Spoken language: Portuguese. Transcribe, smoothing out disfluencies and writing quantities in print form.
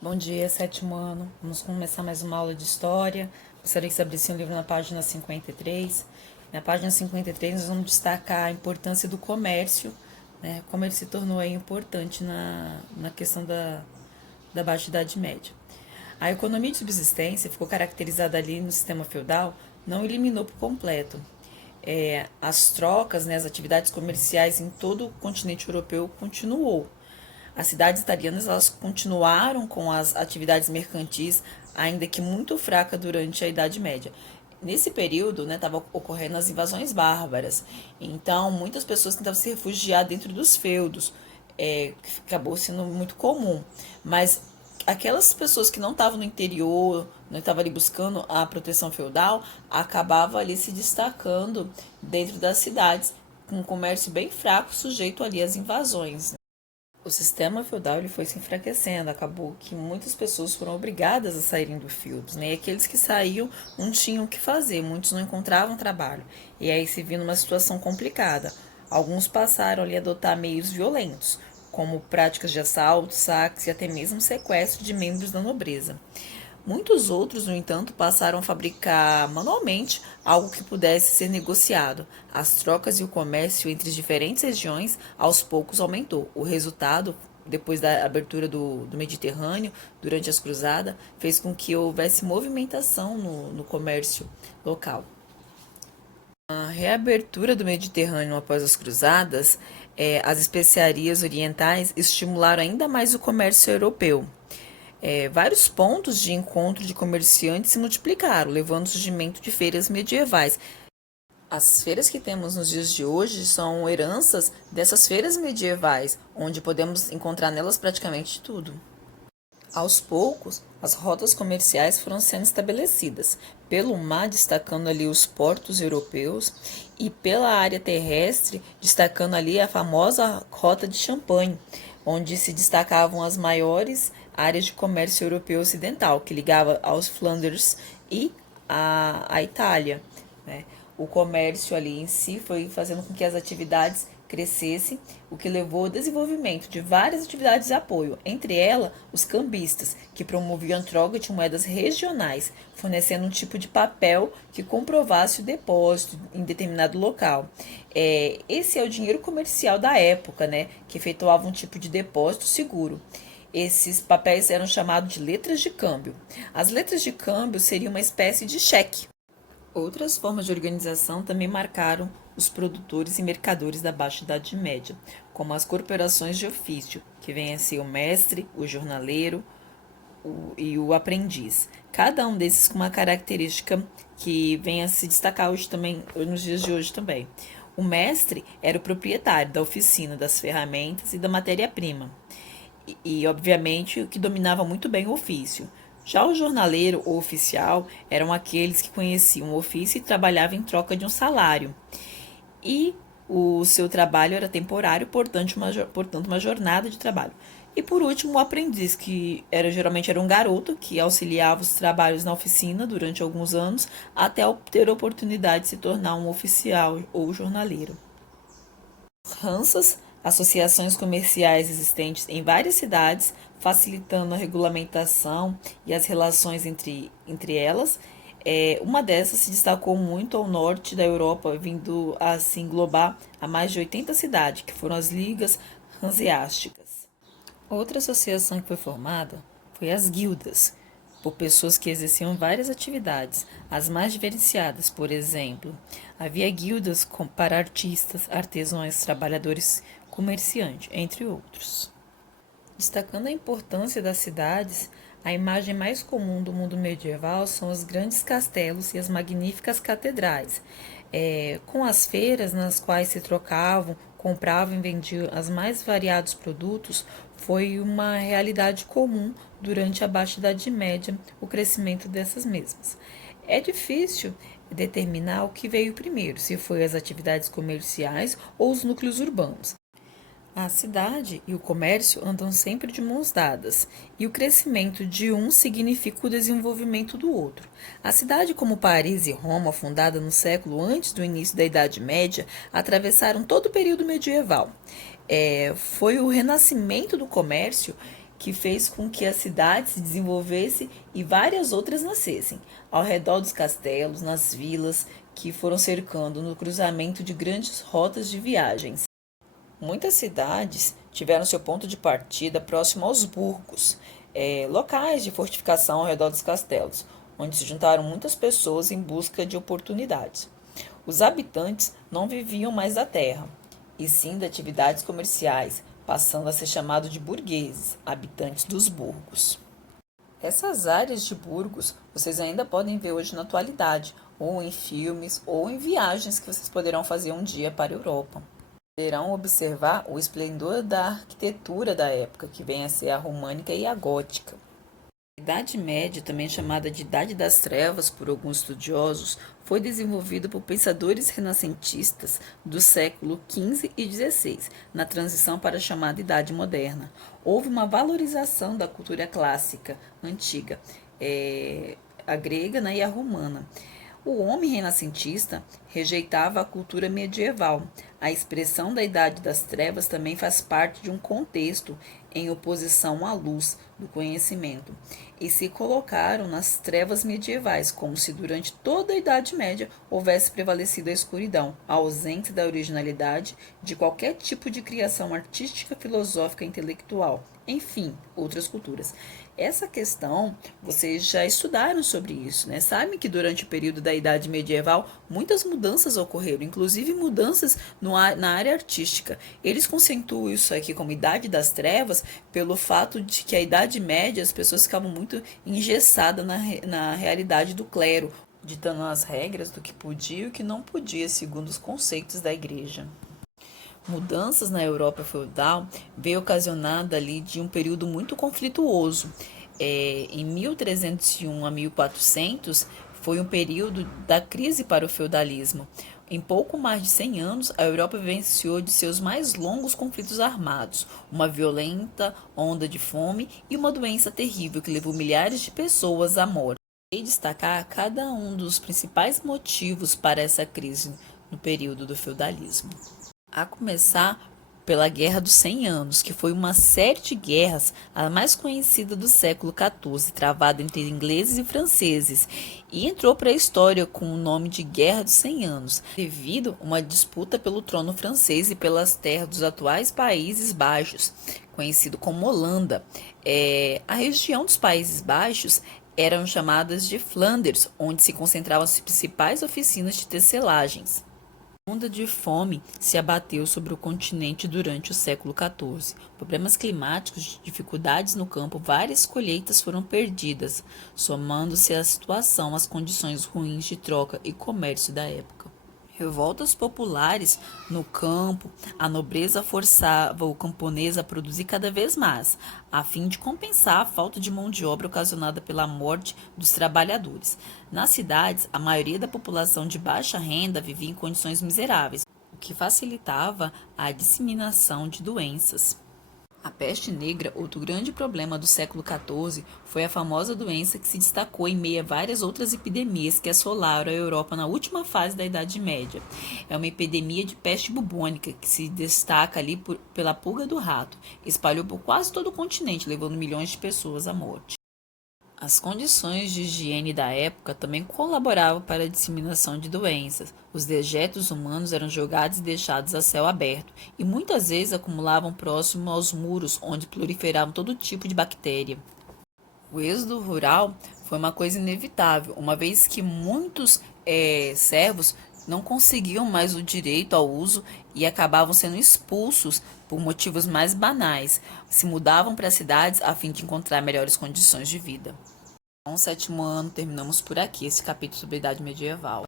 Bom dia, sétimo ano. Vamos começar mais uma aula de história. Gostaria que você abrisse um livro na página 53. Na página 53, nós vamos destacar a importância do comércio, né? Como ele se tornou aí importante na questão da Baixa Idade Média. A economia de subsistência ficou caracterizada ali no sistema feudal, não eliminou por completo. As trocas, né, as atividades comerciais em todo o continente europeu continuou. As cidades italianas elas continuaram com as atividades mercantis, ainda que muito fraca durante a Idade Média. Nesse período, estavam ocorrendo as invasões bárbaras. Então, muitas pessoas tentavam se refugiar dentro dos feudos, que acabou sendo muito comum. Mas aquelas pessoas que não estavam no interior, não estavam ali buscando a proteção feudal, acabavam ali se destacando dentro das cidades, com um comércio bem fraco, sujeito ali às invasões. O sistema feudal ele foi se enfraquecendo, acabou que muitas pessoas foram obrigadas a saírem do feudo, né? E aqueles que saíam não tinham o que fazer, muitos não encontravam trabalho, e aí se viu numa situação complicada. Alguns passaram ali a adotar meios violentos, como práticas de assalto, saques e até mesmo sequestro de membros da nobreza. Muitos outros, no entanto, passaram a fabricar manualmente algo que pudesse ser negociado. As trocas e o comércio entre as diferentes regiões aos poucos aumentou. O resultado, depois da abertura do Mediterrâneo, durante as cruzadas, fez com que houvesse movimentação no comércio local. A reabertura do Mediterrâneo após as cruzadas, as especiarias orientais estimularam ainda mais o comércio europeu. Vários pontos de encontro de comerciantes se multiplicaram, levando ao surgimento de feiras medievais. As feiras que temos nos dias de hoje são heranças dessas feiras medievais, onde podemos encontrar nelas praticamente tudo. Aos poucos, as rotas comerciais foram sendo estabelecidas, pelo mar destacando ali os portos europeus e pela área terrestre destacando ali a famosa Rota de Champagne, onde se destacavam as maiores áreas de comércio europeu ocidental, que ligava aos Flanders e a Itália, né? O comércio ali em si foi fazendo com que as atividades crescessem, o que levou ao desenvolvimento de várias atividades de apoio, entre elas os cambistas, que promoviam a troca de moedas regionais, fornecendo um tipo de papel que comprovasse o depósito em determinado local. Esse é o dinheiro comercial da época, né, que efetuava um tipo de depósito seguro. Esses papéis eram chamados de letras de câmbio. As letras de câmbio seriam uma espécie de cheque. Outras formas de organização também marcaram os produtores e mercadores da Baixa Idade Média, como as corporações de ofício, que vêm a ser o mestre, o jornaleiro e o aprendiz. Cada um desses com uma característica que vem a se destacar hoje também, nos dias de hoje também. O mestre era o proprietário da oficina, das ferramentas e da matéria-prima. Obviamente, o que dominava muito bem o ofício. Já o jornaleiro ou oficial eram aqueles que conheciam o ofício e trabalhavam em troca de um salário. E o seu trabalho era temporário, portanto uma jornada de trabalho. E por último, o aprendiz, que geralmente era um garoto que auxiliava os trabalhos na oficina durante alguns anos, até ter a oportunidade de se tornar um oficial ou jornaleiro. Hansas, associações comerciais existentes em várias cidades, facilitando a regulamentação e as relações entre elas. Uma dessas se destacou muito ao norte da Europa, vindo a se englobar a mais de 80 cidades, que foram as ligas hanseáticas. Outra associação que foi formada foi as guildas, por pessoas que exerciam várias atividades, as mais diferenciadas, por exemplo. Havia guildas para artistas, artesãos, trabalhadores, comerciantes, entre outros. Destacando a importância das cidades, a imagem mais comum do mundo medieval são os grandes castelos e as magníficas catedrais, com as feiras nas quais se trocavam, compravam e vendiam os mais variados produtos, foi uma realidade comum durante a Baixa Idade Média o crescimento dessas mesmas. É difícil determinar o que veio primeiro, se foi as atividades comerciais ou os núcleos urbanos. A cidade e o comércio andam sempre de mãos dadas, e o crescimento de um significa o desenvolvimento do outro. A cidade, como Paris e Roma, fundada no século antes do início da Idade Média, atravessaram todo o período medieval. Foi o renascimento do comércio que fez com que a cidade se desenvolvesse e várias outras nascessem, ao redor dos castelos, nas vilas que foram cercando no cruzamento de grandes rotas de viagens. Muitas cidades tiveram seu ponto de partida próximo aos burgos, locais de fortificação ao redor dos castelos, onde se juntaram muitas pessoas em busca de oportunidades. Os habitantes não viviam mais da terra, e sim de atividades comerciais, passando a ser chamados de burgueses, habitantes dos burgos. Essas áreas de burgos vocês ainda podem ver hoje na atualidade, ou em filmes, ou em viagens que vocês poderão fazer um dia para a Europa. Poderão observar o esplendor da arquitetura da época, que vem a ser a românica e a gótica. A Idade Média, também chamada de Idade das Trevas por alguns estudiosos, foi desenvolvida por pensadores renascentistas do século XV e XVI, na transição para a chamada Idade Moderna. Houve uma valorização da cultura clássica antiga, a grega, né, e a romana. O homem renascentista rejeitava a cultura medieval. A expressão da Idade das Trevas também faz parte de um contexto em oposição à luz do conhecimento, e se colocaram nas trevas medievais, como se durante toda a Idade Média houvesse prevalecido a escuridão, a ausência da originalidade de qualquer tipo de criação artística, filosófica, intelectual, enfim, outras culturas. Essa questão, vocês já estudaram sobre isso, né? Sabem que durante o período da Idade Medieval, muitas mudanças ocorreram, inclusive mudanças na área artística. Eles conceituam isso aqui como Idade das Trevas pelo fato de que a Idade Média as pessoas ficavam muito engessadas na realidade do clero, ditando as regras do que podia e o que não podia, segundo os conceitos da igreja. Mudanças na Europa feudal veio ocasionada ali de um período muito conflituoso. Em 1301 a 1400 foi um período da crise para o feudalismo. Em pouco mais de 100 anos, a Europa vivenciou de seus mais longos conflitos armados, uma violenta onda de fome e uma doença terrível que levou milhares de pessoas à morte. E destacar cada um dos principais motivos para essa crise no período do feudalismo. A começar pela Guerra dos 100 Anos, que foi uma série de guerras, a mais conhecida do século XIV, travada entre ingleses e franceses, e entrou para a história com o nome de Guerra dos 100 Anos, devido a uma disputa pelo trono francês e pelas terras dos atuais Países Baixos, conhecido como Holanda. A região dos Países Baixos eram chamadas de Flanders, onde se concentravam as principais oficinas de tecelagens. A onda de fome se abateu sobre o continente durante o século XIV. Problemas climáticos, dificuldades no campo, várias colheitas foram perdidas, somando-se à situação as condições ruins de troca e comércio da época. Revoltas populares no campo, a nobreza forçava o camponês a produzir cada vez mais, a fim de compensar a falta de mão de obra ocasionada pela morte dos trabalhadores. Nas cidades, a maioria da população de baixa renda vivia em condições miseráveis, o que facilitava a disseminação de doenças. A peste negra, outro grande problema do século XIV, foi a famosa doença que se destacou em meio a várias outras epidemias que assolaram a Europa na última fase da Idade Média. É uma epidemia de peste bubônica que se destaca ali pela pulga do rato, espalhou por quase todo o continente, levando milhões de pessoas à morte. As condições de higiene da época também colaboravam para a disseminação de doenças. Os dejetos humanos eram jogados e deixados a céu aberto, e muitas vezes acumulavam próximo aos muros, onde proliferavam todo tipo de bactéria. O êxodo rural foi uma coisa inevitável, uma vez que muitos servos não conseguiam mais o direito ao uso e acabavam sendo expulsos por motivos mais banais, se mudavam para as cidades a fim de encontrar melhores condições de vida. No sétimo ano, terminamos por aqui esse capítulo sobre a Idade Medieval.